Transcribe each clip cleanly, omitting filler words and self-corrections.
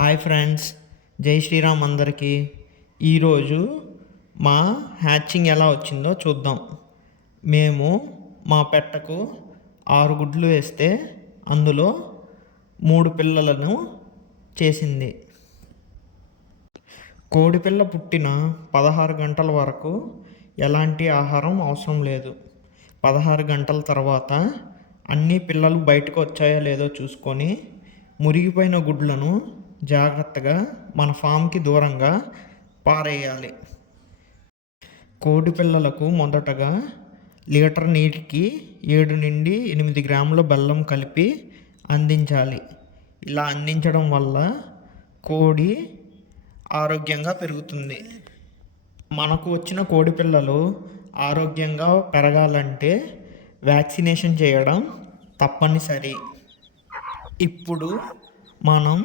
Hi friends, జై శ్రీరామ్ అందరికీ. ఈరోజు మా హ్యాచింగ్ ఎలా వచ్చిందో చూద్దాం. మేము మా పెట్టకు 6 గుడ్లు వేస్తే అందులో 3 పిల్లలను చేసింది. కోడిపిల్ల పుట్టిన 16 గంటల వరకు ఎలాంటి ఆహారం అవసరం లేదు. 16 గంటల తర్వాత అన్ని పిల్లలు బయటకు వచ్చాయో లేదో చూసుకొని మురిగిపోయిన గుడ్లను జాగ్రత్తగా మన ఫామ్కి దూరంగా పారేయాలి. కోడి పిల్లలకు మొదటగా లీటర్ నీటికి 7 నుండి 8 గ్రాముల బెల్లం కలిపి అందించాలి. ఇలా అందించడం వల్ల కోడి ఆరోగ్యంగా పెరుగుతుంది. మనకు వచ్చిన కోడి పిల్లలు ఆరోగ్యంగా పెరగాలంటే వ్యాక్సినేషన్ చేయడం తప్పనిసరి. ఇప్పుడు మనం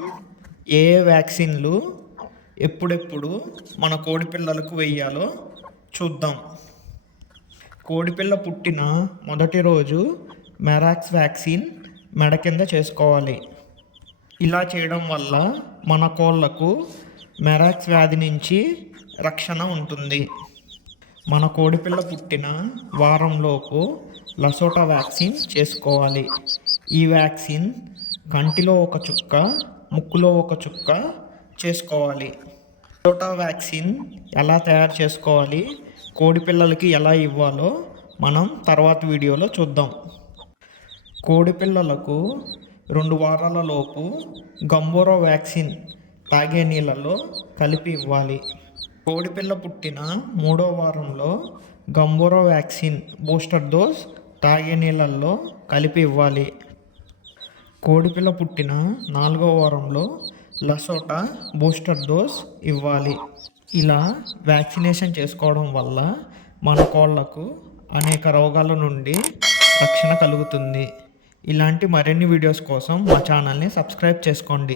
ఏ వ్యాక్సిన్లు ఎప్పుడెప్పుడు మన కోడిపిల్లలకు వేయాలో చూద్దాం. కోడిపిల్ల పుట్టిన మొదటి రోజు మెరాక్స్ వ్యాక్సిన్ మెడ కింద చేసుకోవాలి. ఇలా చేయడం వల్ల మన కోళ్ళకు మెరాక్స్ వ్యాధి నుంచి రక్షణ ఉంటుంది. మన కోడిపిల్ల పుట్టిన వారంలోపు లసోటా వ్యాక్సిన్ చేసుకోవాలి. ఈ వ్యాక్సిన్ కంటిలో ఒక చుక్క, ముక్కులో ఒక చుక్క చేసుకోవాలి. లసోటా వ్యాక్సిన్ ఎలా తయారు చేసుకోవాలి, కోడిపిల్లలకి ఎలా ఇవ్వాలో మనం తర్వాత వీడియోలో చూద్దాం. కోడిపిల్లలకు 2 వారాల లోపు గంబోరా వ్యాక్సిన్ తాగే నీళ్ళలో కలిపి ఇవ్వాలి. కోడిపిల్ల పుట్టిన 3వ వారంలో గంబోరా వ్యాక్సిన్ బూస్టర్ డోస్ తాగే నీళ్ళల్లో కలిపి ఇవ్వాలి. కోడిపిల్ల పుట్టిన 4వ వారంలో లసోటా బూస్టర్ డోస్ ఇవ్వాలి. ఇలా వ్యాక్సినేషన్ చేసుకోవడం వల్ల మన కోళ్ళకు అనేక రోగాల నుండి రక్షణ కలుగుతుంది. ఇలాంటి మరిన్ని వీడియోస్ కోసం మా ఛానల్ని సబ్స్క్రైబ్ చేసుకోండి.